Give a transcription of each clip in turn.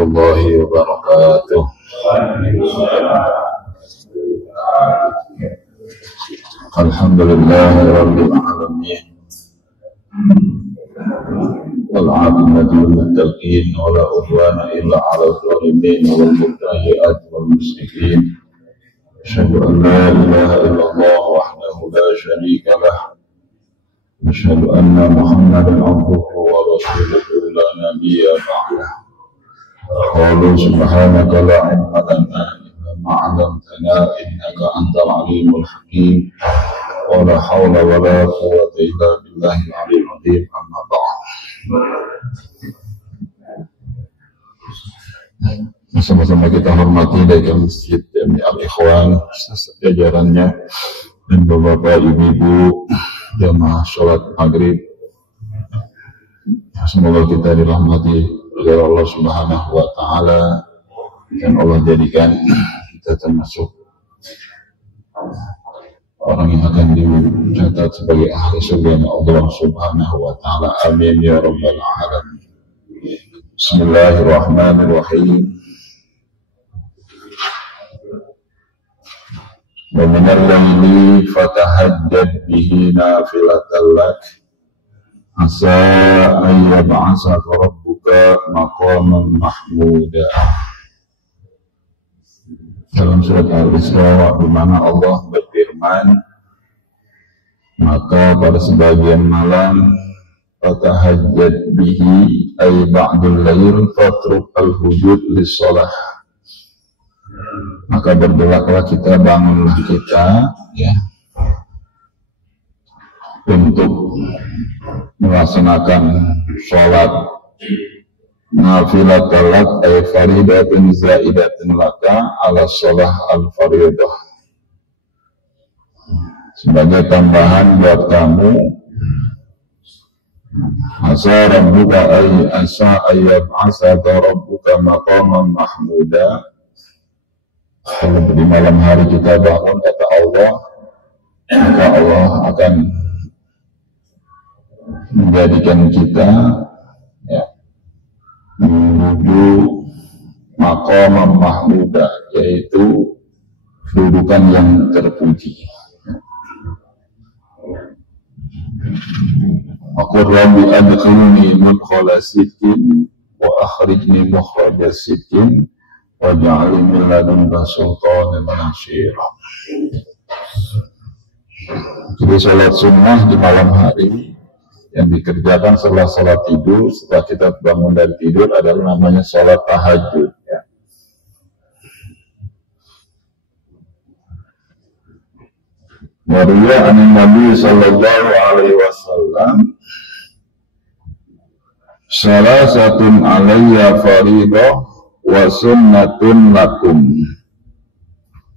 warahmatullahi wabarakatuh. Alhamdulillahirabbil alamin. Wal-'aqibatu lil-muttaqin wa la 'udwana illa 'alal zalimin wal mubtadi'at wal musyrikin. Asyhadu an la ilaha illallah wahdahu la syarika lah. Asyhadu anna Muhammadan 'abduhu wa rasuluhu la nabiyya ba'dah. Qalu subhanaka la 'ilma lana illa ma 'allamtana innaka antal 'alimul hakim. Wa la haula wa la quwwata illa billahil 'aliyyil 'azim. Amma ba'd. Sama-sama kita hormati dari Masjid Jami Al-Ikhwan, jajarannya, dan bapak-bapak, ibu-ibu, jamaah sholat maghrib. Semoga kita dirahmati oleh Allah Subhanahu wa Ta'ala, dan Allah jadikan kita termasuk orang yang akan dicatat sebagai ahli surga Allah Subhanahu wa Ta'ala. Amin ya rabbal alamin. Bismillahirrahmanirrahim. Wa minal layli fatahajjad bihi nafilatan lak asa an yab'asaka rabbuka maqaman mahmuda. Dalam surat Al-Isra, di mana Allah berfirman, maka pada sebagian malam fatahajjad bihi ay ba'dul lail fatruk al-hujud lis-shalah, maka bergeraklah kita, bangunlah kita ya untuk melaksanakan sholat nafilat lak ay faridatun zaidatun laka ala sholah al-faridah, sebagai tambahan buat kamu. Asa rabbuka ay asa ayyab'asaka rabbuka maqaman mahmuda. Kalau di malam hari kita bangun, kata Allah, maka Allah akan menjadikan kita ya menuju maqaman mahmuda, yaitu kedudukan yang terpuji. Qur rabbi adkhilni mudkhala sidqin wa akhrijni mukhraja sidqin waj'alni min ladunka sultanan nasira. Jadi sholat sunnah di malam hari yang dikerjakan setelah sholat tidur, setelah kita bangun dari tidur, adalah namanya sholat tahajud ya. Wariya anin Nabi sallallahu alaihi wasallam salasatun alayya faridah wa sunnatun lakum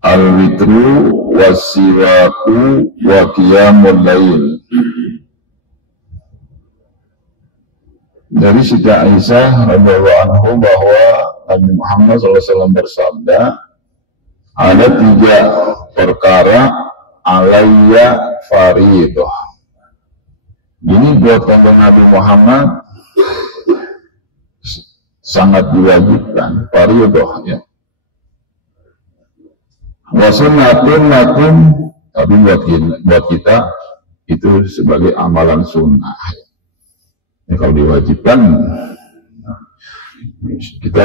al-witru was-siwaku wa qiyamul lail. Dari Siti Aisyah radhiyallahu anhu bahwa Nabi Muhammad SAW bersabda, ada 3 perkara alayya faridah. Ini buat kanjeng Nabi Muhammad sangat diwajibkan, faridah ya. Wa sunnatun lakum, tapi buat kita itu sebagai amalan sunnah. Ya, kalau diwajibkan kita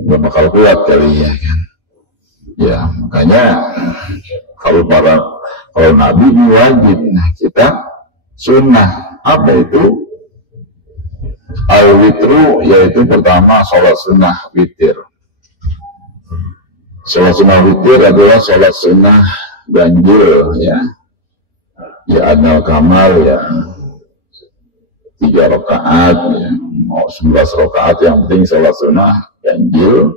nggak bakal kuat kali ya kan. Ya makanya kalau Nabi ini wajib, nah kita sunnah. Apa itu? Al-witru, yaitu pertama sholat sunnah witir. Sholat sunnah witir adalah sholat sunnah ganjil ya. Ya adnal kamal ya 3 rakaat ya, mau 11 rakaat, yang penting sholat sunnah ganjil.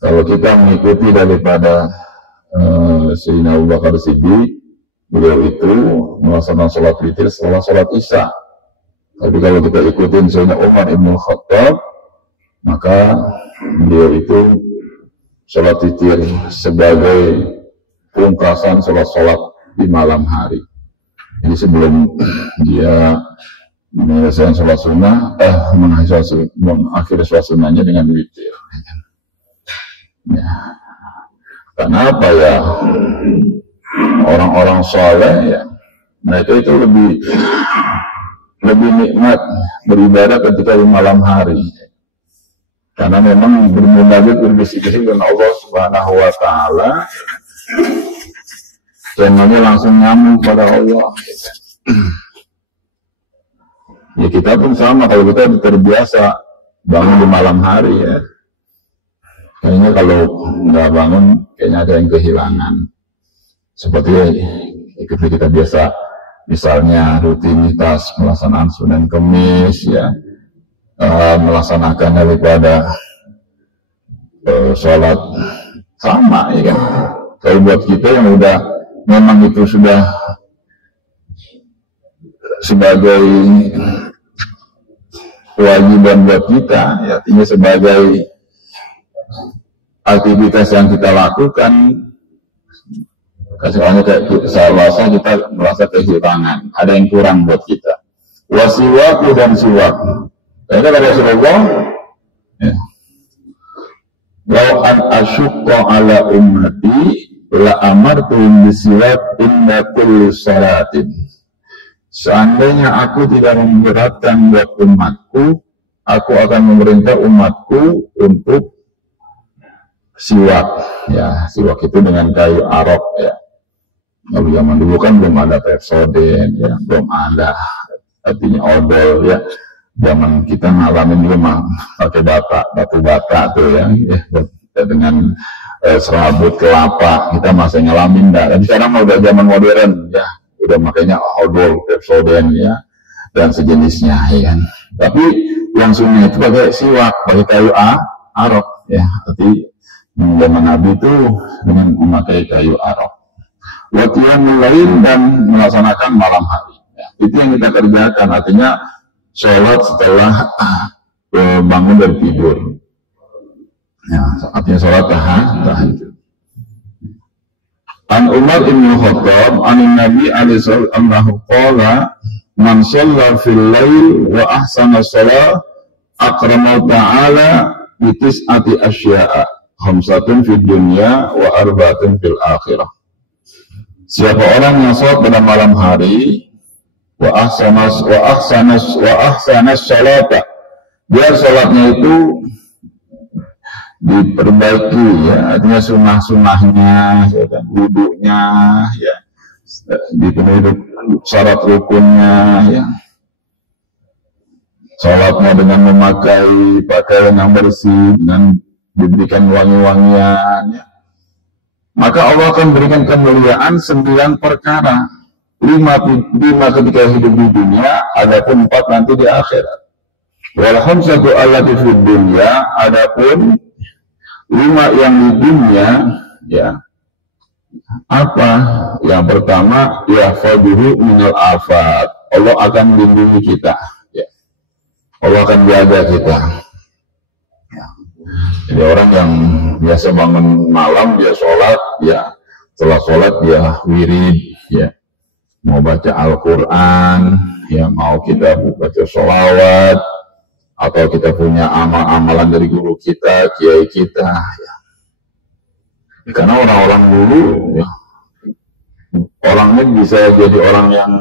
Kalau kita mengikuti daripada Sayyidina Abu Bakar Siddiq, beliau itu melaksanakan sholat witir setelah sholat isya. Tapi kalau kita ikutin Sayyidina Umar Ibn Khattab, maka beliau itu sholat witir sebagai pungkasan sholat di malam hari. Jadi sebelum dia menyelesaikan sholat sunnah, mengakhiri sholat sunnahnya dengan witir. Ya. Karena apa ya? Orang-orang soleh ya, mereka itu lebih nikmat beribadah ketika di malam hari. Karena memang bermunajat berbisik-bisik dengan Allah Subhanahu wa Ta'ala, channelnya langsung nyambung pada Allah. Ya kita pun sama, kalau kita terbiasa bangun di malam hari ya, kayaknya kalau nggak bangun kayaknya ada yang kehilangan. Seperti ketika kita biasa misalnya rutinitas melaksanakan Senin Kemis ya, melaksanakan daripada sholat sama ya kan. Kalau buat kita yang udah memang itu sudah sebagai kewajiban buat kita, ya, artinya sebagai aktivitas yang kita lakukan, soalnya seolah-olah kita merasa kehilangan, ada yang kurang buat kita. Wasiwaku dan siwak. Kata Rasulullah, ya, "Lau an asyukka ala ummati la amartuhum bisiwak inda kulli salatin." Seandainya aku tidak memberatkan buat umatku, aku akan memerintah umatku untuk siwak. Ya, siwak itu dengan kayu arok ya. Kalau zaman dulu kan belum ada Pepsodent ya, belum ada artinya odol ya. Zaman kita ngalamin rumah pakai batu bata tuh ya, dengan serabut kelapa kita masih ngalamin dah. Tapi sekarang udah zaman modern ya, udah makanya odol, Pepsodent ya dan sejenisnya ya kan. Tapi yang sunnah itu pakai siwak, pakai kayu arok ya. Arti zaman Nabi itu dengan memakai kayu arok. Qiyamul lail dan melaksanakan malam hari. Ya, itu yang kita kerjakan, artinya sholat setelah bangun dari tidur. Ya, artinya sholat tahajud. An Umar bin Khattab an Nabi alaihi sallallahu qala man shalla fil lail wa ahsana shalah akrama ta'ala bi tis'ati asya'a khamsatun fid dunya wa arba'atun fil akhirah. Siapa orang yang sholat pada malam hari wa ahsana sholata, biar sholatnya itu diperbaiki ya, artinya sunnah-sunnahnya ya kan, wudhunya ya, dipenuhi syarat rukunnya ya, sholatnya dengan memakai pakaian yang bersih, dengan diberikan wangi-wangian ya. Maka Allah akan berikan kemuliaan 9 perkara. 5 ketika hidup di dunia, adapun 4 nanti di akhirat. Walham satu allati fid dunya, adapun 5 yang di dunia ya. Apa? Yang pertama, yahfaduhu minal afat. Allah akan melindungi kita ya. Allah akan jaga kita. Jadi orang yang biasa bangun malam dia sholat ya, setelah sholat dia wirid ya, mau baca Al-Quran ya, mau kita baca sholawat atau kita punya amal-amalan dari guru kita, kiai kita ya. Karena orang-orang dulu ya, orangnya bisa jadi orang yang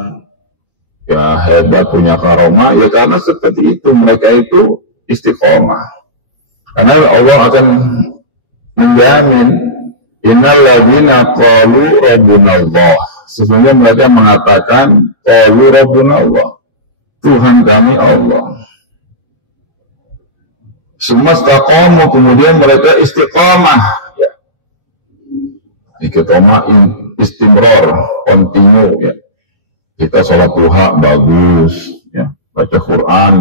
ya hebat, punya karomah ya, karena seperti itu, mereka itu istiqomah. Karena Allah akan menjamin innal ladzina qalu rabbuna Allah, sesungguhnya mereka mengatakan qalu rabbuna Allah, Tuhan kami Allah. Sumastaqamu, kemudian mereka istiqamah ya. Istiqamah istimrar, continue ya. Kita sholat duha bagus ya, baca Quran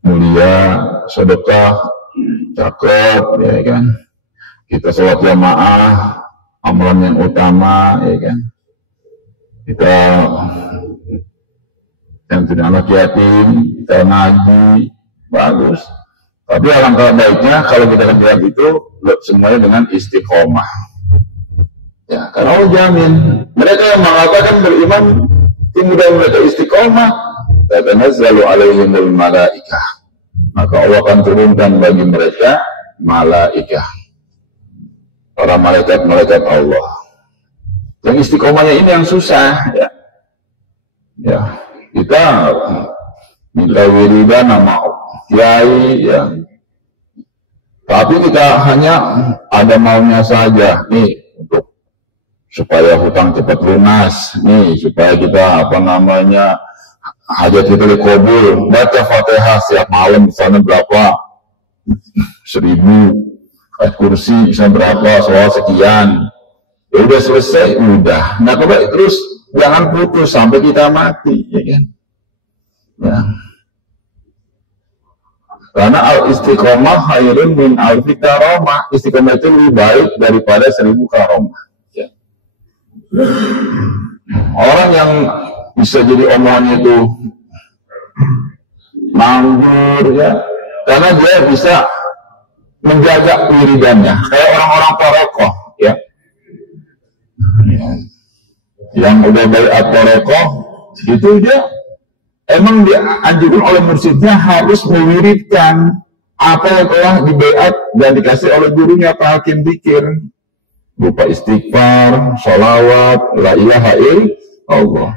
mulia, sedekah cakep ya kan, kita sholat jamaah amalan yang utama ya kan, kita yang tidak anak yatim kita ngaji bagus. Tapi alangkah baiknya kalau kita kerja itu semuanya dengan istiqomah ya, karena Allah jamin mereka yang mengatakan beriman kemudian mereka istiqomah, tatanazzalu alaihimul malaikah, maka Allah akan turunkan bagi mereka malaikah, para malaikat-malaikat Allah. Yang istiqomahnya ini yang susah, ya. Ya, kita minta wiridan nama kiai, ya. Tapi kita hanya ada maunya saja, nih, untuk supaya hutang cepat lunas, nih, supaya kita hajat kita dikabul, baca Fatihah setiap malam misalnya berapa, 1000, ayat kursi bisa berapa, soal sekian, ya udah selesai, udah. Nah, coba terus jangan putus sampai kita mati, ya kan? Ya. Karena al-istiqomah khairun min alfi karomah. Istiqomah itu lebih baik daripada 1000 karomah. Ya. Orang yang bisa jadi omongannya itu nganggur, ya, karena dia bisa menjaga wiridannya. Kayak orang-orang tarekoh, ya. Yang udah baiat tarekoh, itu dia emang dianjurkan oleh mursyidnya harus mewiridkan apa yang telah dibaiat dan dikasih oleh gurunya talqin dzikir berupa istighfar, sholawat, la ilaha illallah.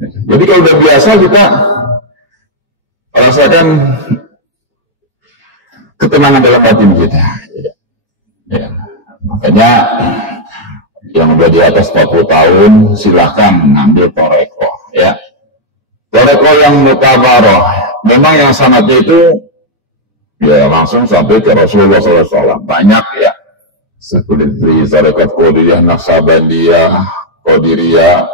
Jadi kalau udah biasa kita rasakan ketenangan dalam batin kita. Ya. Makanya yang udah di atas 40 tahun silahkan ngambil toreko, ya. Toreko yang mutabaroh, memang yang sanadnya itu ya langsung sampai ke Rasulullah SAW, banyak, ya. Seperti tarekat Qadiriyah, Naqsabandiyah, Qadiriyah,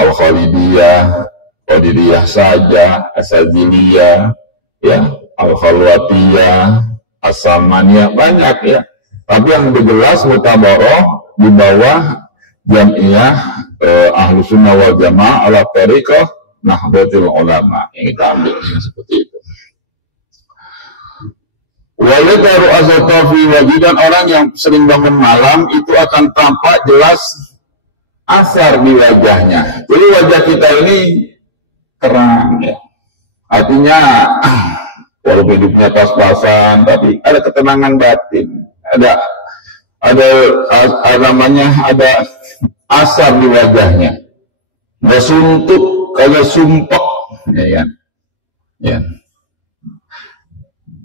Al-Khalidiyah, Qadiriyah saja, Asadziliyah, ya, Al-Khalwatiyah, As-Samaniyah, banyak, ya. Tapi yang jelas mutabaroh di bawah Jamiah Ahlus Sunnah wal Jamaah ala tariqah Nahdlatul Ulama, yang kita ambil seperti itu. Wa yadharu azata fi wajidan, orang yang sering bangun malam itu akan tampak jelas asar di wajahnya. Jadi wajah kita ini terang, ya. Artinya walaupun hidupnya pas-pasan, tapi ada ketenangan batin. Ada asar di wajahnya, nggak suntuk, kagak sumpek, ya kan? Ya.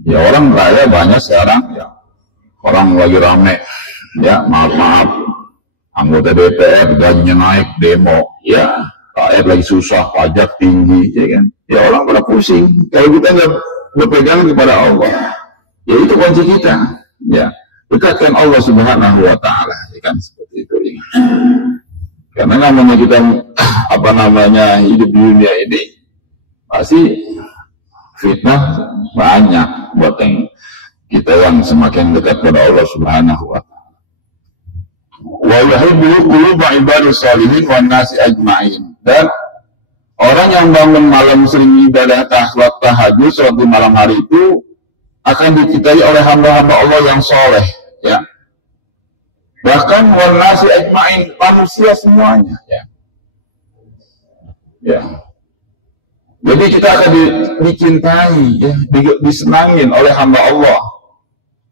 Ya, orang raya banyak sekarang, ya. Orang lagi rame, ya, maaf, anggota DPR gajinya naik, demo, ya, rakyat lagi susah, pajak tinggi, ya kan? Ya, orang pada pusing. Kalau kita nggak berpegang kepada Allah, ya itu kunci kita, ya. Dekatkan Allah Subhanahu wa Ta'ala, ya kan, seperti itu, ya. Karena namanya kita hidup di dunia ini pasti fitnah banyak buat kita yang semakin dekat pada Allah Subhanahu wa Ta'ala. Wa yuhibbu quluba ibadus shalihin wan nasi ajma'in. Dan orang yang bangun malam sering ibadah tahajud, sholat di malam hari itu akan dicintai oleh hamba-hamba Allah yang soleh, ya. Bahkan wan nasi ajma'in, manusia semuanya, ya. Ya. Jadi kita akan dicintai, ya, disenangin oleh hamba Allah.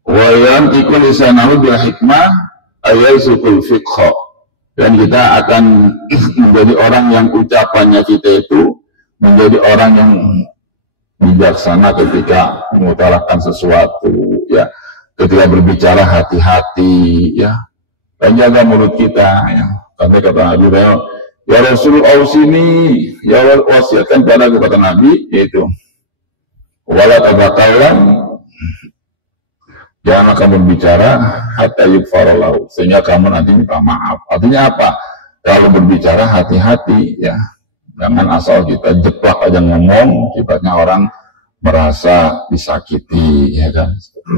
Wa yantiqu lisanahu bil hikmah ayasukul fiqh. Dan kita akan menjadi orang yang ucapannya kita itu menjadi orang yang bijaksana ketika mengutarakan sesuatu, ya. Ketika berbicara hati-hati, ya. Dan jaga mulut kita, ya. Sampai kata Nabi, ya Rasul ausini, ya wasiatkan pada kata Nabi, yaitu wala tabakalan, jangan kamu berbicara hatta yukfaralahu, sehingga kamu nanti minta maaf. Artinya apa? Kalau berbicara hati-hati, ya. Jangan asal kita jeplak aja ngomong, sifatnya orang merasa disakiti, ya kan.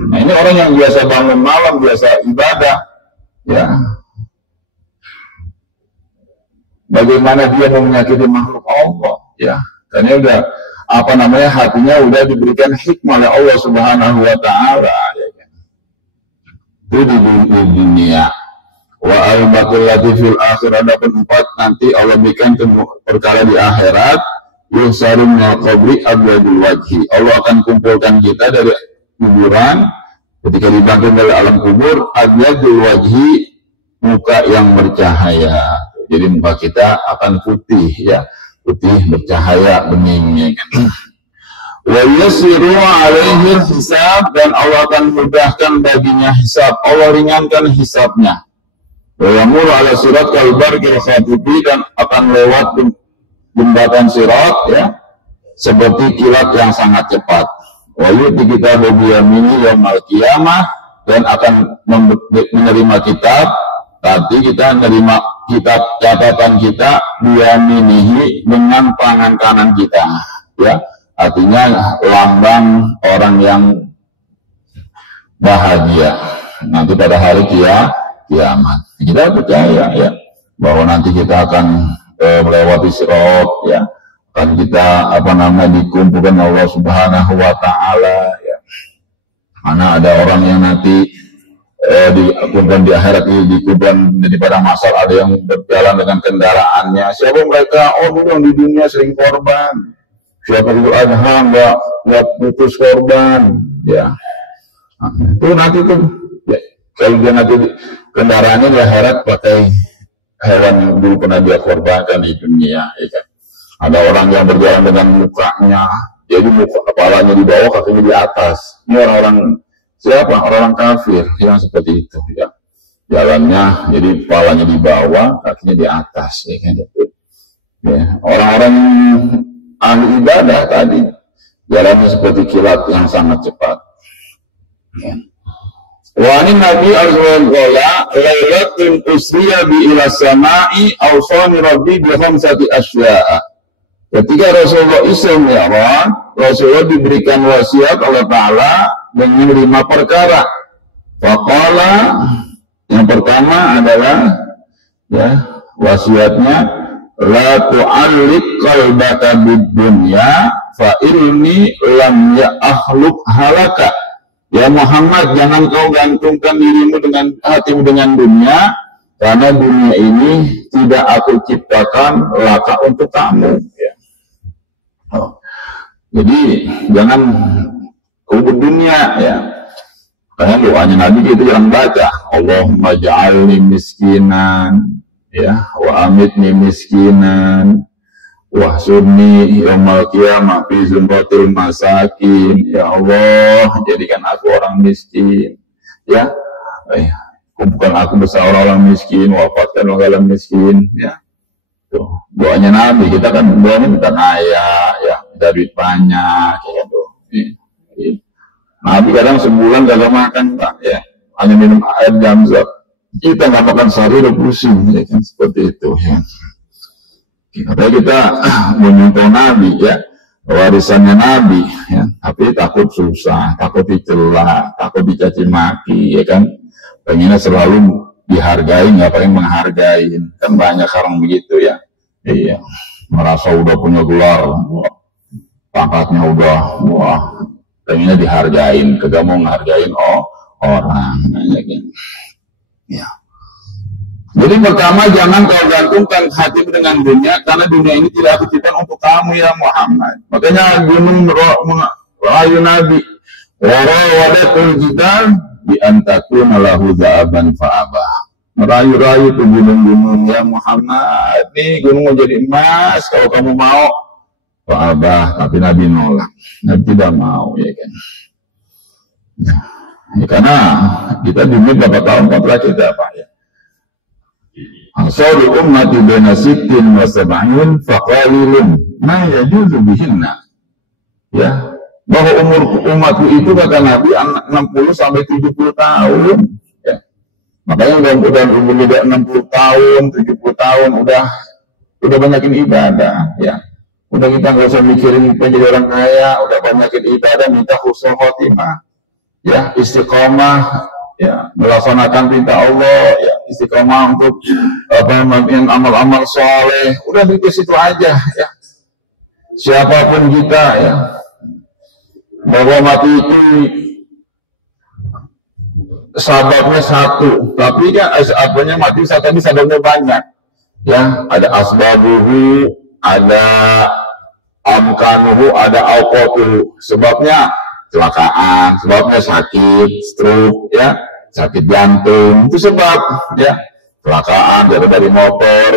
Nah, ini orang yang biasa bangun malam, biasa ibadah, ya. Bagaimana dia mau menyakiti makhluk Allah, ya. Karena udah hatinya udah diberikan hikmah oleh Allah Subhanahu wa Ta'ala, ya kan. Itu di dunia. Wa al-baqil lati fil akhir, ada empat nanti Allah berikan perkara di akhirat. Yusaru minal qabri abwadul wajhi, Allah akan kumpulkan kita dari kuburan ketika dibangkit dari alam kubur, abwadul wajhi, muka yang bercahaya. Jadi muka kita akan putih ya, putih bercahaya bening. Wa yasiru alaihi hisab, dan Allah akan mudahkan baginya hisab, Allah ringankan hisabnya. Wa yamuru ala sirat kal barqil khatibi, dan akan lewat jembatan sirat ya seperti kilat yang sangat cepat. Wa yuti kita biyamini yaumil qiyamah, dan akan menerima kitab, tapi kita menerima kitab catatan kita biyaminihi, dengan tangan kanan kita ya, artinya lambang orang yang bahagia nanti pada hari kiamat. Kita percaya ya bahwa nanti kita akan melewati sirat ya, akan kita dikumpulkan Allah Subhanahu wa taala ya. Mana ada orang yang nanti dikumpulkan di akhirat ini, dikumpulkan di padang mahsyar, ada yang berjalan dengan kendaraannya. Siapa mereka? Oh, yang di dunia sering korban. Siapa Idul Adha nggak putus korban ya. Nah, itu nanti tuh ya, kalau dia nanti kendaraannya di akhirat pakai hewan yang dulu pernah dia korbankan di dunia ya kan? Ada orang yang berjalan dengan mukanya, jadi muka kepalanya di bawah, kakinya di atas. Ini orang-orang siapa? Orang kafir yang seperti itu ya. Jalannya jadi kepalanya di bawah, kakinya di atas ya kan? Ya. Orang-orang ahli ibadah tadi jalannya seperti kilat yang sangat cepat ya. Wa anin Nabi azwajalla lailatul usriya bi ila sama'i awsani rabbi bi khamsati asya'a. Ketika Rasulullah Isra Mi'raj, Rasulullah diberikan wasiat oleh Ta'ala dengan 5 perkara. Faqala, yang pertama adalah ya, wasiatnya la tu'alliq qalbaka bid-dunya fa inni lam ya'khluq halaka. Ya Muhammad, jangan kau gantungkan dirimu dengan hatimu dengan dunia, karena dunia ini tidak aku ciptakan laka untuk kamu ya. Oh. Jadi jangan kubur dunia ya. Karena doanya Nabi itu yang baca, Allahumma ja'alni miskinan ya, wa amitni miskinan, wahsurni yaumal qiyamah fi zumratil masakin. Ya Allah, jadikan aku orang miskin ya, kumpulkan aku bersama orang miskin, wafatkan orang miskin ya. Tuh doanya Nabi. Kita kan doanya minta kaya ya, minta duit banyak ya tuh. Nabi kadang sebulan kagak makan Pak ya, hanya minum air Zamzam. Kita nggak makan sehari udah pusing ya kan, seperti itu ya. Katanya kita menyontoh Nabi ya, warisannya Nabi ya, tapi takut susah, takut dicela, takut dicaci maki ya kan. Pengennya selalu dihargai, nggak pengen menghargai, kan banyak orang begitu ya. Iya, merasa udah punya gelar, pangkatnya udah, wah, pengennya dihargain, kagak mau menghargain orang, ya kan. Ya. Jadi pertama, jangan kau gantungkan hatimu dengan dunia, karena dunia ini tidak aku ciptakan untuk kamu ya Muhammad. Makanya gunung merayu Nabi, warawatul jidal bi antakuna lahu za'aban fa'abah. Merayu-rayu tuh gunung-gunung ya Muhammad, nih gunung mau jadi emas kalau kamu mau. Fa'abah, tapi Nabi nolak, Nabi tidak mau ya kan. Ya, karena kita dunia berapa tahun kontrak kita Pak ya. Asal ummati baina sittin wa sab'in faqalilun ma yajuzu bihinna. Ya, bahwa umur umatku itu kata Nabi 60 sampai 70 tahun ya. Makanya udah umur 60 tahun, 70 tahun udah banyakin ibadah ya. Udah kita nggak usah mikirin menjadi orang kaya, udah banyakin ibadah, minta husnul khotimah ya, istiqomah ya, melaksanakan perintah Allah ya, istiqomah untuk amal-amal soleh, udah di situ aja ya. Siapapun kita ya, bahwa mati itu sababnya satu, tapi kan apanya mati satu, tapi sababnya banyak. Ya, ada asbabuhu, ada amkanuhu, ada awqatuhu. Sebabnya kecelakaan, sebabnya sakit, stroke, ya, sakit jantung, itu sebab, ya, kecelakaan, jatuh dari motor.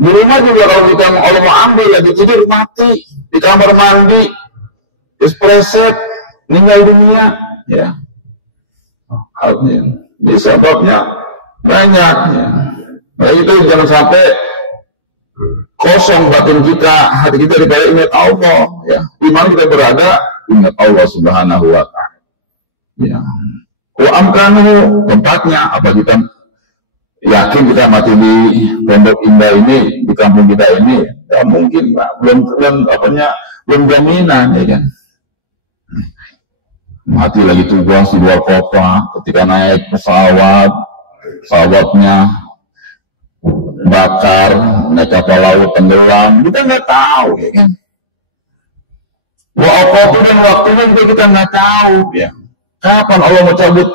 Di rumah juga kalau kita Allah mau ambil, lagi tidur mati, di kamar mandi, espreset, meninggal dunia, ya. Ini sebabnya banyak, ya. Nah itu jangan sampai kosong batin kita, hati kita daripada ingat Allah, ya. Di mana kita berada, ingat Allah Subhanahu wa ta'ala. Ya. Wa amkanu, tempatnya apa, kita yakin kita mati di Pondok Indah ini, di kampung kita ini, ya mungkin Pak, belum jaminan, ya kan. Mati lagi tugas di luar kota, ketika naik pesawatnya bakar, naik kapal laut tenggelam, kita nggak tahu, ya kan. Waktu dan waktunya juga kita nggak tahu, ya. Kapan Allah mau cabut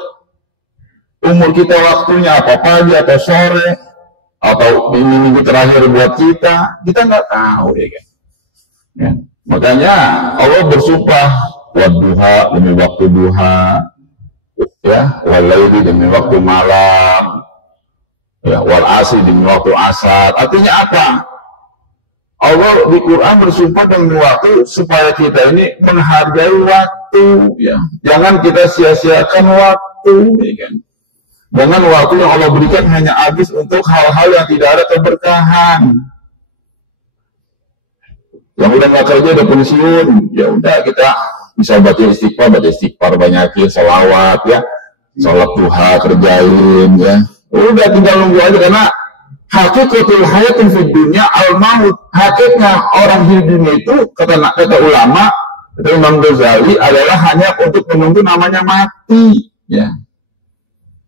umur kita, waktunya apa, pagi atau sore atau minggu terakhir buat kita nggak tahu, ya kan. Ya. Makanya Allah bersumpah, wadduha demi waktu duha, ya, walaili demi waktu malam, ya, wal asri demi waktu asar. Artinya apa? Allah di Quran bersumpah demi waktu supaya kita ini menghargai waktu, ya. Jangan kita sia-siakan waktu, ya kan. Jangan waktu yang Allah berikan hanya habis untuk hal-hal yang tidak ada keberkahan. Yang udah nggak kerja, udah pensiun, ya udah kita bisa baca istighfar, banyakin salawat, ya, sholat duha kerjain, ya. Udah tinggal nunggu aja, karena hakikatul hayatin fid dunya al-maut. Hakikatnya orang hidup dunia itu, kata ulama, kata Imam Ghazali, adalah hanya untuk menunggu namanya mati, ya.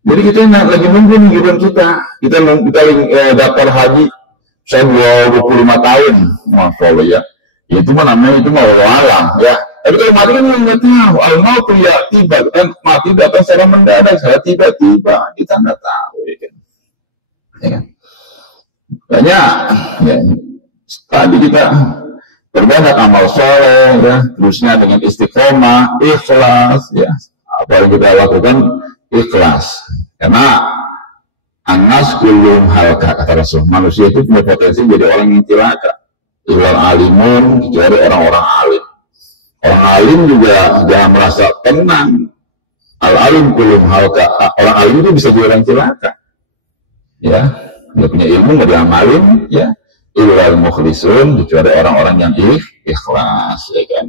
Jadi kita lagi nunggu nih hidup kita daftar haji, saya 25 tahun, masya Allah, ya. Itu mah namanya, itu mah alam, ya. Tapi kalau mati kan nggak tahu, al-maut ya tiba, kan mati datang secara mendadak, secara tiba-tiba, kita nggak tahu, ya kan. Ya kan? Makanya, ya, tadi kita berbanyak amal soleh, ya, terusnya dengan istiqomah, ikhlas, ya, apa yang kita lakukan ikhlas, karena anas kulum halka, kata Rasul, manusia itu punya potensi jadi orang yang cilaka, ilal alimun, kecuali orang-orang alim. Orang alim juga jangan merasa tenang. Al-alim kulum halka, orang alim itu bisa jadi orang cilaka, ya. Dia punya ilmu nggak diamalin, ya. Ilal mukhlisun, kecuali orang-orang yang ikhlas, ya kan.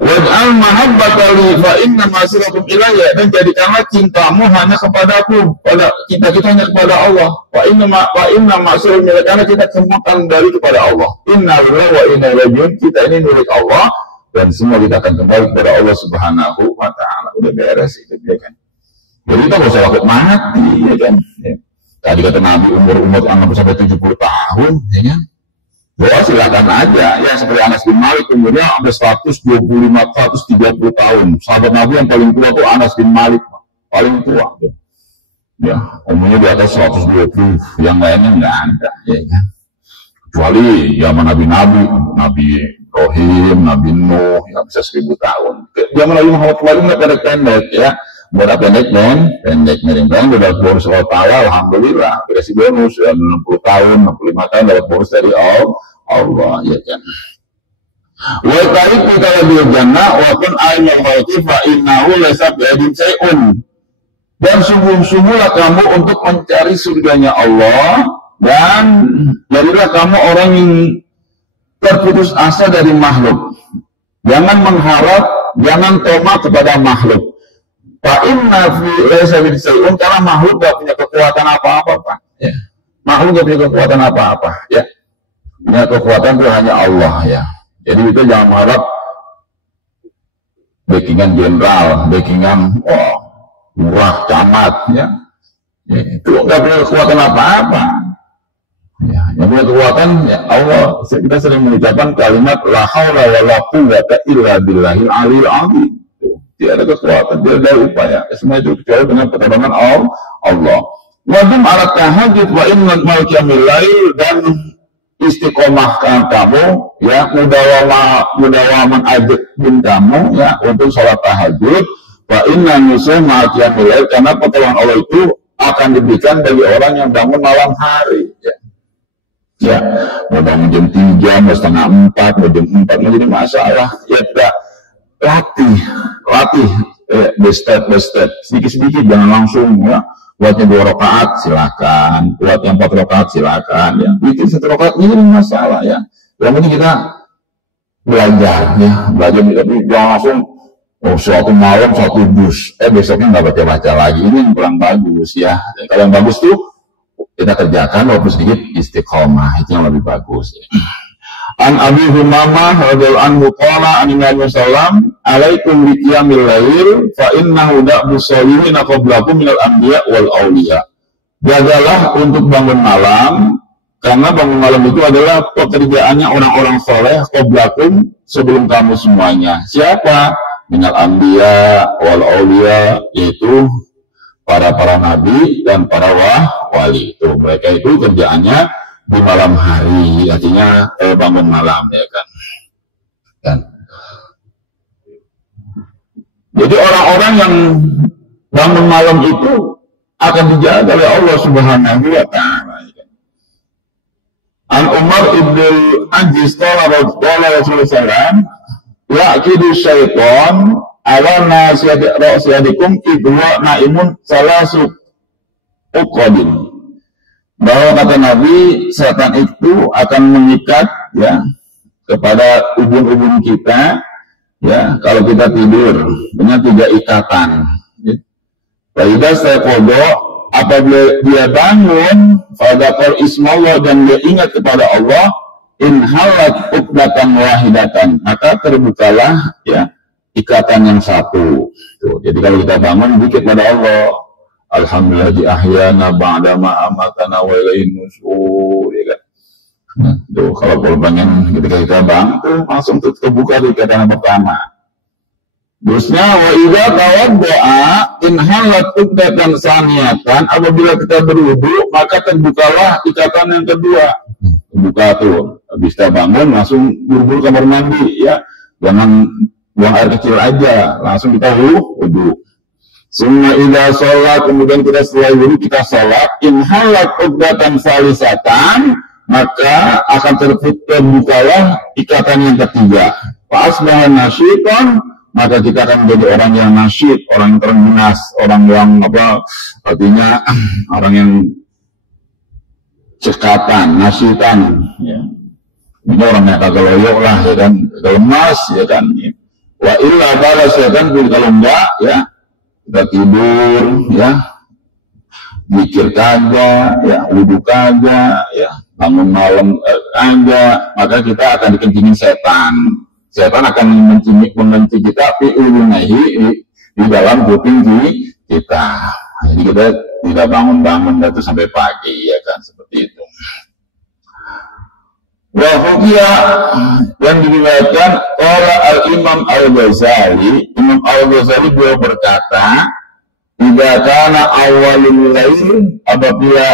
Waj'al mahabbatali fa inna masirakum ilayya, dan jadikanlah cintamu hanya kepadaku, pada kita hanya kepada Allah. Wa inna masirakum ilayya, karena kita kembali dari kepada Allah. Inna lillahi wa inna ilaihi raji'un, kita ini milik Allah dan semua kita akan kembali kepada Allah Subhanahu wa ta'ala. Udah beres itu, ya kan. Jadi kita nggak usah takut mati, ya kan. Ya. Tadi kata Nabi umur 60-70 tahun, ya kan. Doa silakan aja, ya, seperti Anas bin Malik umurnya sampai 125-130 tahun. Sahabat Nabi yang paling tua tuh Anas bin Malik, paling tua. Ya, umurnya di atas 120, yang lainnya nggak ada, ya kan. Kecuali zaman Nabi Ibrahim, Nabi Nuh, yang bisa 1000 tahun. Zaman Nabi Muhammad kemarin nggak pendek-pendek, ya. Mudah pendek miring-miring, udah bonus Allah Ta'ala, alhamdulillah, dikasih bonus, ya, 60 tahun, 65 tahun, dapat bonus dari Allah, ya kan. Wa tariqu talabil jannah wa kun ayna mauti fa innahu laysa bi'adin say'un. Dan sungguh-sungguhlah kamu untuk mencari surganya Allah, dan jadilah kamu orang yang terputus asa dari makhluk. Jangan mengharap, jangan tomak kepada makhluk. Pak Inna fi laysa bi'adin, karena makhluk gak punya kekuatan apa-apa, Pak. Ya. Makhluk gak punya kekuatan apa-apa, ya. Punya kekuatan itu hanya Allah, ya. Jadi kita jangan mengharap backingan jenderal, backingan murah camat, ya. Ya, itu nggak punya kekuatan apa-apa. Ya, yang punya kekuatan, ya Allah. Kita sering mengucapkan kalimat la haula wala quwwata illa billahil aliyil azim. Tidak ada kekuatan, tidak ada upaya. Semua itu kecuali dengan pertolongan Allah. Wadum ala tahajud wa inna mal-qiyamil lail, dan istiqomahkan kamu ya, mudawaman ajibin kamu ya untuk sholat tahajud. Wa inna nusum mal-qiyamil lail, karena pertolongan Allah itu akan diberikan bagi orang yang bangun malam hari ya, mau bangun jam 3, mau setengah 4, mau jam 4, mau jadi masalah ya, tidak latih step by step, sedikit-sedikit, jangan langsung ya. Buatnya 2 rakaat silakan, buat yang 4 rakaat silakan ya. Bikin 1 rakaat ini masalah ya. Yang penting kita belajar ya, tapi jangan langsung suatu malam 1 juz, besoknya nggak baca-baca lagi, ini yang kurang bagus ya. Kalau yang bagus tuh kita kerjakan walaupun sedikit istiqomah, itu yang lebih bagus ya. An Abi Humamah radhiyallahu anhu qala an Nabi sallam alaikum bi qiyamil lail fa innahu da'bu shalihin qablakum minal anbiya wal auliya. Jagalah untuk bangun malam, karena bangun malam itu adalah pekerjaannya orang-orang saleh qablakum, sebelum kamu semuanya. Siapa? Minal anbiya wal auliya, yaitu para nabi dan para wali. Itu mereka itu kerjaannya di malam hari, artinya bangun malam ya kan. Jadi orang-orang yang bangun malam itu akan dijaga oleh Allah Subhanahu wa Ta'ala. An Umar ibn Aziz qala Rasulullah sallallahu yaqidu syaitan ala nasiyadikum idwa naimun salasu uqadin. Bahwa kata Nabi, setan itu akan mengikat ya kepada ubun-ubun kita ya kalau kita tidur dengan 3 ikatan. Faidah saya kodok, apabila dia bangun pada kal ismallah dan dia ingat kepada Allah, in halat uqdatan wahidatan, maka terbukalah ya ikatan yang satu. Tuh, jadi kalau kita bangun zikir pada Allah, alhamdulillah di ahyana ba'dama amatana wa ilaihin nusyur ya kan. Nah, tuh kalau pengen ketika kita bangun tuh langsung terbuka di ikatan yang pertama. Terusnya wa idza tawadda'a in halat uqdatan saniyatan, apabila kita berwudu maka terbukalah ikatan yang kedua. Terbuka tuh, habis kita bangun langsung buru-buru kamar mandi ya. Jangan buang air kecil aja, langsung kita wudu. Summa idza sholat, kemudian kita setelah wudu kita sholat, in halat uqdatan salisatan, maka akan terbukalah ikatan yang ketiga. Fa asbaha nasyitan, maka kita akan menjadi orang yang nasyid, orang yang terengginas, orang yang artinya orang yang cekatan, nasyitan ya. Ini orang yang kagak loyok lah ya kan, lemas ya kan. Wa illa balas ya kan, kalau enggak ya kita tidur ya, mikir kagak ya, wudu kagak ya, bangun malam aja, maka kita akan dikencingin setan. Setan akan mengunci kita di dalam kuping kita. Jadi kita tidak bangun-bangun itu sampai pagi ya kan, seperti itu. Wa hukiya, yang diriwayatkan oleh Al-Imam Al-Ghazali. Imam Al-Ghazali beliau berkata, "Idza kana awalul lail," apabila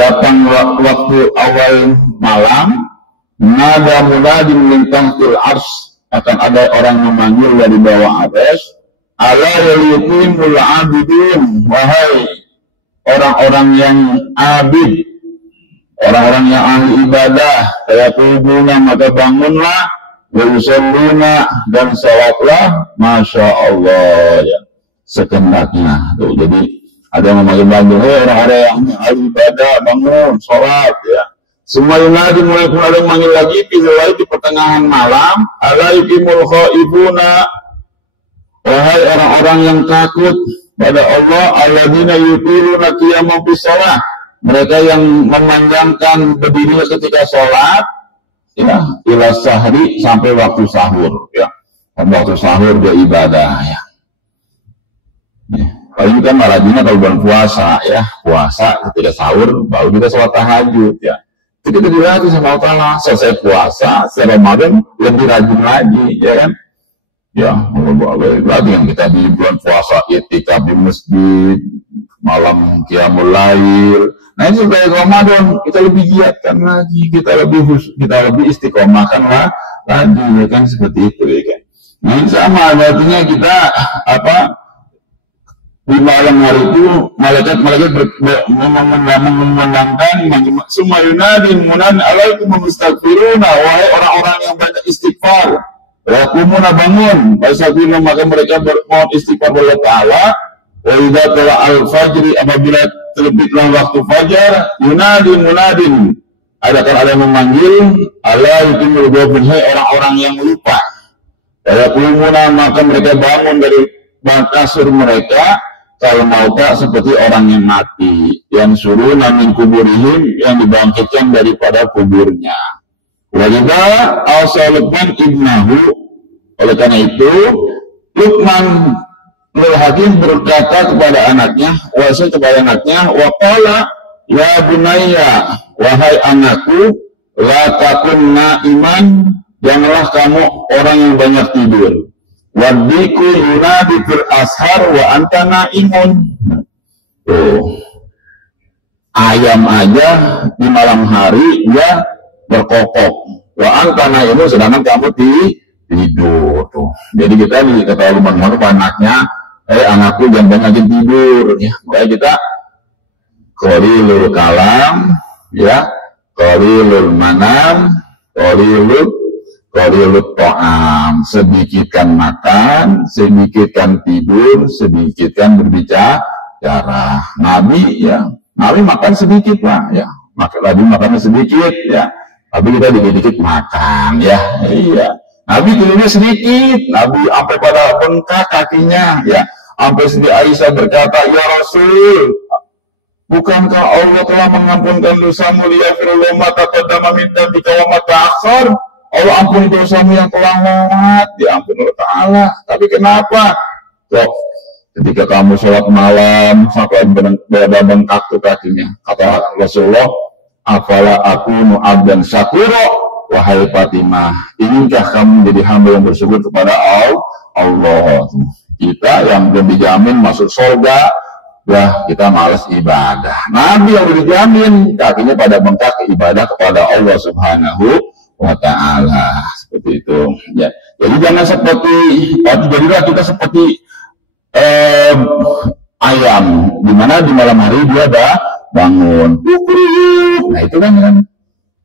datang waktu awal malam, nada munadi min tahtil ars, akan ada orang memanggil dari bawah arsy, ala yuqimul abidin, wahai orang-orang yang abid, orang-orang yang ahli ibadah, fayaqumuna, maka bangunlah, wa yusalluna, dan salatlah, masya Allah ya, sekendaknya. Tuh, jadi ada yang memanggil-manggil, orang-orang yang ahli ibadah, bangun, salat ya. Semua yunadi, mulai pun ada yang memanggil lagi, di pertengahan malam, ala yuqimul khaifuna, wahai orang-orang yang takut pada Allah, alladzina yutiluna qiyamah fi shalah, mereka yang memanjangkan berdirinya ketika sholat ya, ila sahri, sampai waktu sahur ya. Waktu sahur dia ibadah ya. Kalau ini kan marajina kalau bulan puasa ya, puasa ketika sahur baru kita sholat tahajud ya. Jadi kita dilatih sama Allah, selesai puasa, Ramadan lebih rajin lagi ya kan. Ya, lagi yang kita di bulan puasa itikaf di masjid, malam qiyamul lail. Nah ini sebagai Ramadan kita lebih giatkan lagi, kita lebih istiqomahkan lah lagi, ya kan, seperti itu, ya kan. Nah ini sama artinya kita di malam hari itu malaikat memandangkan summa yunadin munan alaikum mustaghfiruna, wahai orang-orang yang banyak istighfar. Wakumuna bangun, pasabina maka mereka bermohon istighfar kepada Ta'ala. Wa idza tala al-fajri, apabila terbitlah waktu fajar, yunadin munadin, ada yang memanggil, ala yutimul ghafilin, orang-orang yang lupa. Wakumuna maka mereka bangun dari kasur mereka, kalau mau tak seperti orang yang mati, yang suruh namin kuburihim, yang dibangkitkan daripada kuburnya. Wajibah asal Luqman ibnahu, oleh karena itu Luqman Nul Hakim berkata kepada anaknya, waqala ya bunayya, wahai anakku, la takun na'iman, janganlah kamu orang yang banyak tidur. Wadiku yunadi fil ashar wa anta na'imun. Ayam aja di malam hari dia berkokok, wa anta na'imun, sedangkan kamu tidur tuh. Jadi kita diketahui Luqman anaknya, anakku jangan banyakin tidur, ya. Makanya kita qalilul kalam, ya, qalilul manam, qalilul ta'am, sedikitkan makan, sedikitkan tidur, sedikitkan berbicara. Nabi makan sedikit lah, ya. Nabi makannya sedikit, ya. Tapi kita dikit-dikit makan, ya. Iya. Nabi tidurnya sedikit, Nabi sampai pada bengkak kakinya, ya. Sampai Siti Aisyah berkata, ya Rasul, bukankah Allah telah mengampunkan dosamu, liyaghfirullahu ma taqaddama min dzambika wa ma ta'akhkhar? Allah ampuni dosamu yang telah lewat, diampuni oleh Ta'ala. Tapi kenapa? Kok ketika kamu sholat malam sampai pada bengkak tuh kakinya, kata Rasulullah, afala akunu abdan syakura, wahai Fatimah, inginkah kamu menjadi hamba yang bersyukur kepada Allah? Kita yang belum dijamin masuk surga, wah kita malas ibadah. Nabi yang dijamin kakinya pada bengkak ibadah kepada Allah Subhanahu wa Ta'ala. Seperti itu, ya. Jadi jangan jadilah kita seperti ayam, dimana di malam hari dia ada bangun, nah itu kan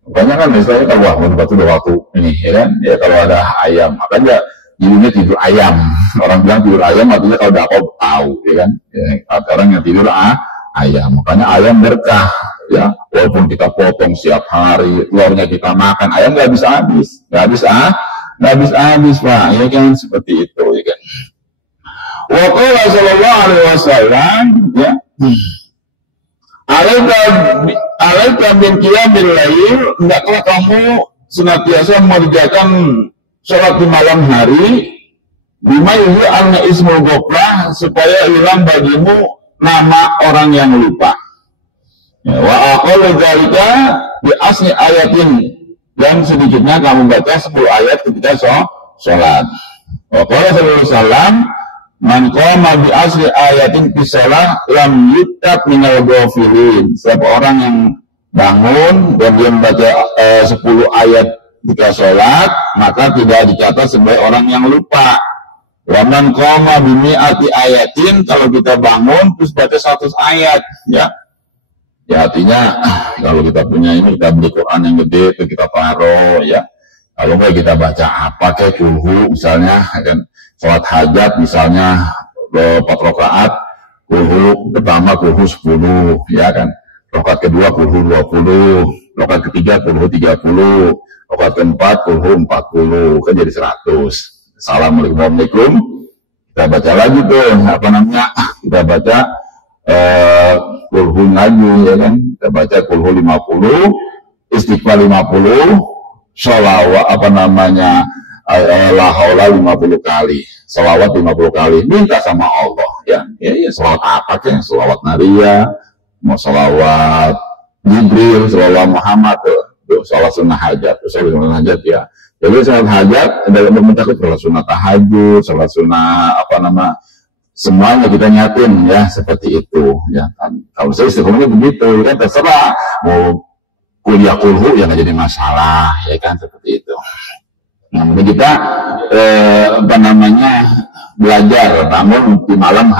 banyak kan misalnya kalau waktu ini, ya kan, ya kalau ada ayam, makanya judulnya tidur ayam. Orang bilang tidur ayam artinya kalau udah tahu, ya kan, ya, orang yang tidur ayam, makanya ayam berkah, ya, walaupun kita potong setiap hari, telurnya kita makan, ayam nggak habis Pak, ya kan, seperti itu, ya kan. Wa qala sallallahu alaihi wasallam, ya, alaika bin qiyamil lail, hendaklah kamu senantiasa mengerjakan sholat di malam hari, bima yuhi anna ismul ghaflah, supaya hilang bagimu nama orang yang lupa. Ya, wa aqallu dzalika bi asni ayatin, dan sedikitnya kamu baca 10 ayat ketika sholat. Wa qala sallallahu alaihi wasallam, man qama bi asli ayatin fi shalah lam yuktab minal ghafilin. Siapa orang yang bangun dan dia membaca 10 ayat ketika sholat, maka tidak dicatat sebagai orang yang lupa. Wa man qama bi mi'ati ayatin, kalau kita bangun terus baca 100 ayat, ya. Ya artinya kalau kita punya ini, kita beli Quran yang gede itu kita taruh, ya. Kalau enggak kita baca apa kayak kulhu misalnya, kan. Sholat hajat misalnya 4 rakaat, kulhu pertama kulhu 10, ya kan. Rakaat kedua kulhu 20, rakaat ketiga kulhu 30, rakaat keempat kulhu 40, kan jadi 100. Assalamualaikum, kita baca lagi tuh, kita baca kulhu lagi, ya kan. Kita baca kulhu 50, istighfar 50, sholawat la haula 50 kali, sholawat 50 kali, minta sama Allah, ya. Ya sholawat apa kan? Sholawat Naria, mau sholawat Jibril, sholawat Muhammad, tuh sholawat sunnah hajat, ya. Jadi salat hajat dalam meminta salat sunat tahajud, salat sunat semuanya kita nyatin ya seperti itu ya. Kalau saya istiqomahnya begitu kan, terserah mau kuliah kulhu yang jadi masalah ya kan, seperti itu. Nah, kita belajar namun di malam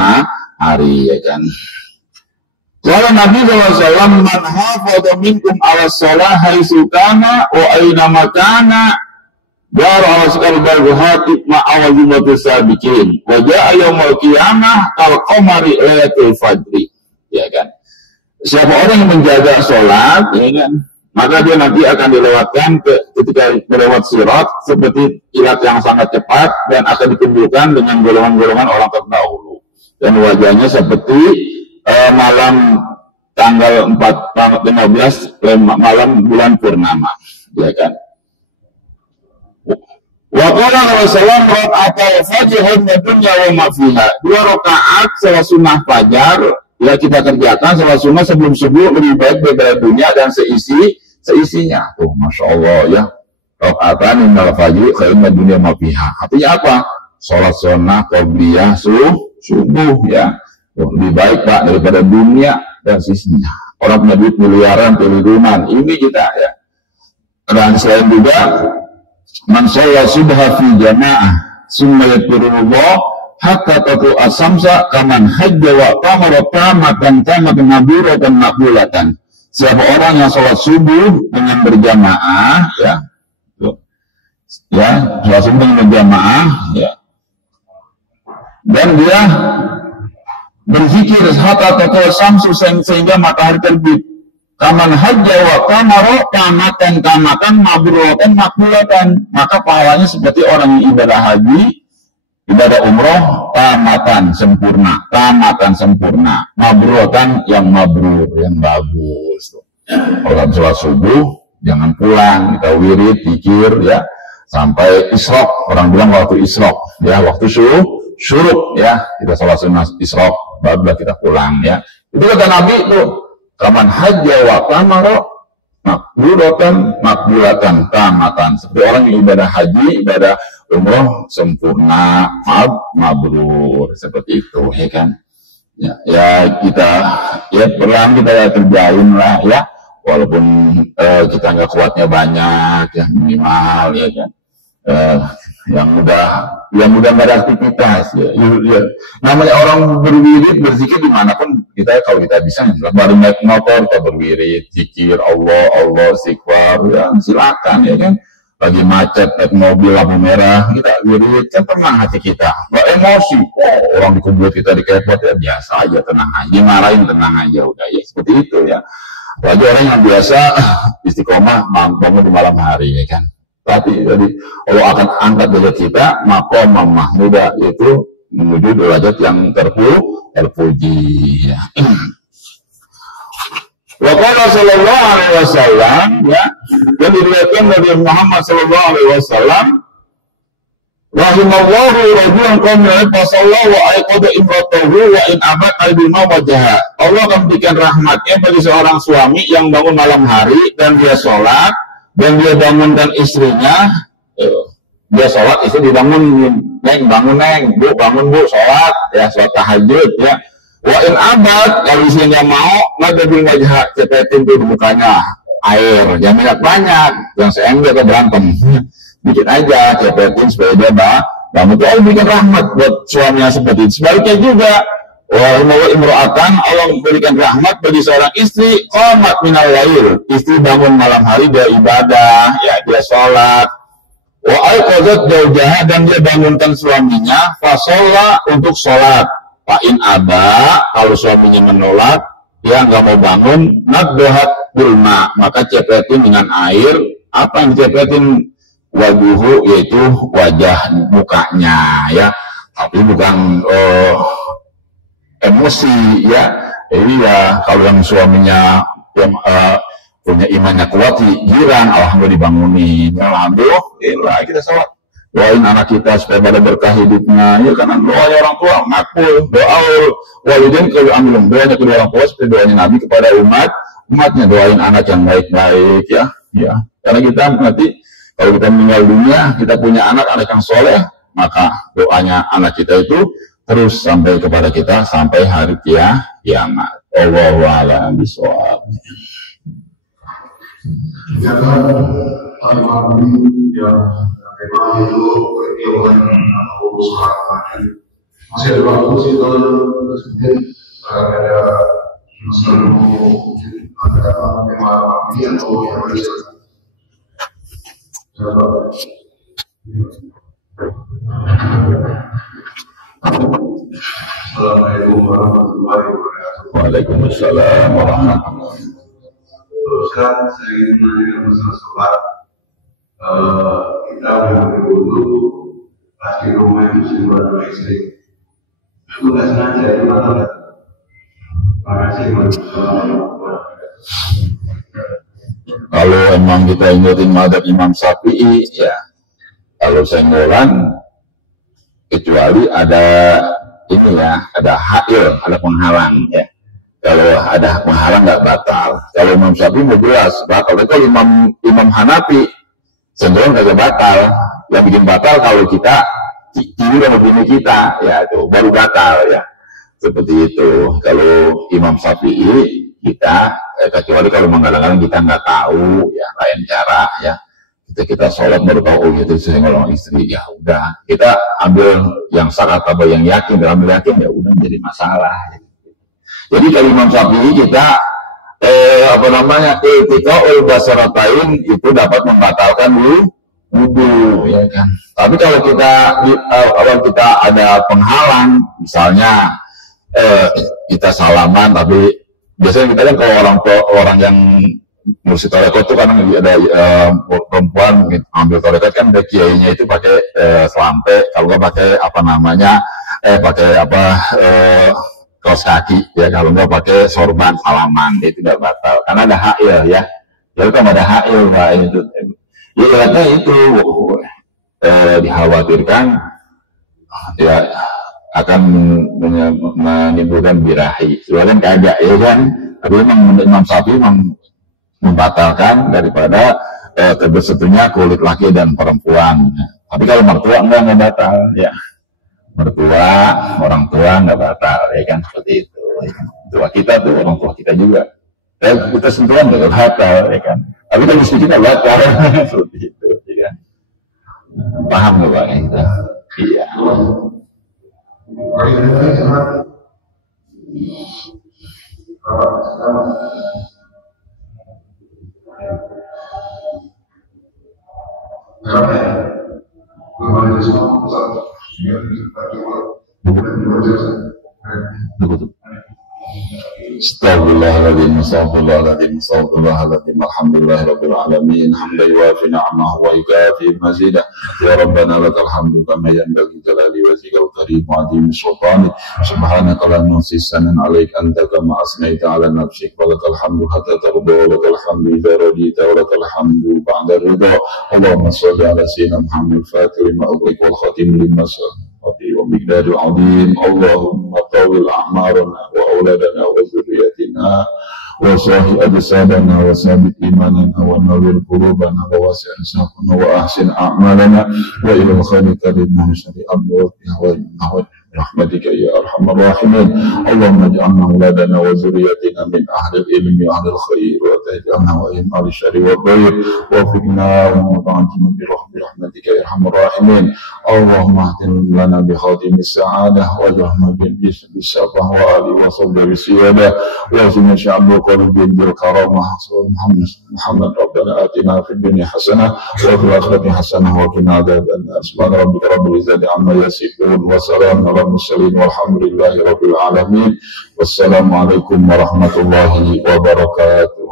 hari ya kan. Kalau Nabi SAW, man hafadha minkum ala salah haitsu kana wa aina makana dara askal balghati ma'a wajibatus sabiqin wa ja'a yaumul qiyamah kal qamari lailatul fajri, ya kan. Siapa orang yang menjaga salat ya kan, maka dia nanti akan dilewatkan ketika melewat sirat seperti kilat yang sangat cepat dan akan dikumpulkan dengan golongan-golongan orang terdahulu, dan wajahnya seperti malam tanggal 15 malam bulan purnama, ya kan. Wa qala Rasulullah rakaat fajr dunya wa ma fiha. 2 rakaat salat sunnah fajar ya kita kerjakan, salat sunnah sebelum subuh lebih baik daripada dunia dan seisinya. Tuh, masya Allah ya. Rakaatan minal fajr khairun min dunya ma fiha. Artinya apa? Salat sunnah qabliyah subuh ya. Lebih baik Pak daripada dunia dan sisinya. Orang punya duit miliaran, triliunan, ini kita ya. Dan selain juga man shalla subha fi jamaah summa yadhkurullah hatta tatu asamsa kaman hajja wa tamara tamatan nabiratan maqbulatan. Siapa orang yang sholat subuh dengan berjamaah ya, sholat subuh dengan berjamaah ya, dan dia berzikir hatta taqwa samsu sehingga matahari terbit. Kaman hajja wa qamara tamatan mabruratan maqbulatan, maka pahalanya seperti orang yang ibadah haji, ibadah umroh tamatan sempurna, mabruratan yang mabrur, yang bagus. Kalau sholat subuh jangan pulang, kita wirid, zikir ya sampai isyraq. Orang bilang waktu isyraq ya, waktu syuruk ya, kita sholat sunnah isyraq baru kita pulang ya. Itu kata Nabi itu, kaman hajja wa qamara maqbulatan tamatan, seperti orang yang ibadah haji, ibadah umroh sempurna, mabrur, seperti itu ya kan. Ya kita ya perlahan kita terjauh lah ya, walaupun kita nggak kuatnya banyak, yang minimal ya kan. Yang mudah beraktivitas ya. Namanya orang berwirid berzikir dimanapun kita, kalau kita bisa baru naik motor kita berwirid zikir Allah istighfar ya, silakan ya kan. Lagi macet naik mobil lampu merah kita wirid kan, tenang hati kita, nggak emosi. Orang dikumpul kita dikepot ya biasa aja, tenang aja, marahin tenang aja udah ya, seperti itu ya. Bagi orang yang biasa istiqomah bangun di malam hari ya kan. Tapi jadi Allah akan angkat derajat kita, maqam mahmuda, itu menuju derajat yang terpuji ya. Wa qala sallallahu alaihi wasallam ya, dan diriwayatkan dari Muhammad sallallahu alaihi wasallam, rahimallahu rajulan qamna fa sallallahu wa aiqada imratahu wa in abad albima wajha. Allah akan berikan rahmatnya bagi seorang suami yang bangun malam hari dan dia sholat, dan dia bangunkan istrinya, dia sholat, istri dibangun, bangun bu, sholat ya, sholat tahajud ya. Wa in abad, kalau istrinya mau, maka bil wajha, cepetin tuh di mukanya air, jangan banyak, yang seember atau berantem, dikit aja, cepetin supaya dia bangun. Allah berikan rahmat buat suaminya seperti itu. Sebaliknya juga, wa imro'atan, Allah memberikan rahmat bagi seorang istri qamat minal lail, istri bangun malam hari dia ibadah ya, dia sholat. Wa aiqadzat zawjaha, dan dia bangunkan suaminya fa sholla, untuk sholat. Fa in aba, kalau suaminya menolak, dia nggak mau bangun, nadbahat bulma, maka cepetin dengan air. Apa yang dicepetin? Wajuhu, yaitu wajah mukanya ya, tapi bukan emosi ya. Jadi ya kalau yang suaminya yang punya imannya kuat, giran, alhamdulillah dibangunin, alhamdulillah kita sholat, doain anak kita supaya pada berkah hidupnya ya, karena doanya orang tua makbul, doa walidin kalau ambilum, doanya kedua orang tua seperti doanya Nabi kepada umatnya, doain anak yang baik-baik ya, karena kita nanti Kalau kita meninggal dunia, kita punya anak yang soleh, maka doanya anak kita itu terus sampai kepada kita sampai hari kiamat. Allahu a'lam bishawab. Ternyata Al-Quran yang memang itu beriman Allah Subhanahu wa Ta'ala. Masih ada waktu sih kalau sedikit ada masalah ada memang ini atau yang berbeda. Assalamualaikum warahmatullahi wabarakatuh. Waalaikumsalam warahmatullahi wabarakatuh. Ustaz, saya ingin menanyakan masalah sholat. Kita mengambil wudhu pas di rumah itu sering dua istri. Aku nggak sengaja itu atau enggak? Makasih mas. Kalau emang kita ingetin madhab Imam Syafi'i, ya kalau senggolan kecuali ada ini ya, ada hail, ada penghalang ya. Kalau ada penghalang nggak batal. Kalau Imam Syafi'i mau jelas batal. Tapi kalau Imam Hanafi senggolan nggak batal. Yang bikin batal kalau kita tidur sama bini kita, ya itu baru batal ya. Seperti itu. Kalau Imam Syafi'i kita kecuali kalau kadang-kadang kita nggak tahu ya lain cara ya. Kita sholat baru tahu oh itu senggolan istri, ya udah kita ambil yang sah atau yang yakin, dalam yakin ya udah menjadi masalah. Jadi kalau Imam Syafi'i kita iltiqa'ul basaratain itu dapat membatalkan wudu ya kan. Tapi kalau kita ada penghalang, misalnya kita salaman, tapi biasanya kita kan kalau orang yang ngurusi tarekat itu kan ada perempuan ambil tarekat kan ada kiainya itu pakai selampe, kalau nggak pakai kaos kaki ya, kalau nggak pakai sorban salaman, itu tidak batal karena ada hail ya. Jadi kan ada hail Pak, itu ya ibaratnya itu dikhawatirkan ya akan menimbulkan birahi. Sebenarnya kagak ya kan, tapi memang Imam Syafi'i membatalkan daripada terbesetunya kulit laki dan perempuan. Tapi kalau mertua enggak batal ya. Mertua, orang tua nggak batal ya kan, seperti itu ya kan. Tua kita tuh orang tua kita juga kita sentuhan nggak batal ya kan, tapi kalau istri kita batal seperti itu ya kan. Paham nggak Pak kita? Iya. Astagfirullahaladzim, astagfirullahaladzim, astagfirullahaladzim, alhamdulillahirabbil alamin, hamdan yuwafi ni'amahu wa yukafi mazidah. Ya Rabbana lakal hamdu kama yanbaghi jalali wajhikal karim wa 'azimi sultanik. Subhanaka la nuhsi sanan 'alaika anta kama asnaita 'ala nafsik, wa lakal hamdu hatta tarda, wa lakal hamdu idza radita, wa lakal hamdu ba'da ridha. Allahumma shalli 'ala sayyidina Muhammad al-Fatih lima ughliq wal khatim lima sabaq ومقدار عظيم. اللهم طول أعمارنا وأولادنا وذريتنا وصاحي أجسادنا وثابت إيماننا ونور قلوبنا وواسع رزقنا وأحسن أعمالنا وإلى الخير قدمنا نشهد أمر برحمتك يا أرحم الراحمين. اللهم اجعلنا أولادنا وذريتنا من أهل العلم وأهل الخير وتجعلنا وإن أهل الشر والضير وفقنا ومطاعتنا برحمتك يا أرحم الراحمين. اللهم اهتم لنا بخاتم السعادة واجعلنا بالشفاعة وآله وصحبه بالسيادة وأزم شعب وقلب بالكرامة. محمد ربنا آتنا في الدنيا حسنة وفي الآخرة حسنة وقنا عذاب النار. سبحان ربك رب العزة عما يصفون وسلام على المرسلين والحمد لله رب العالمين. والسلام عليكم ورحمة الله وبركاته.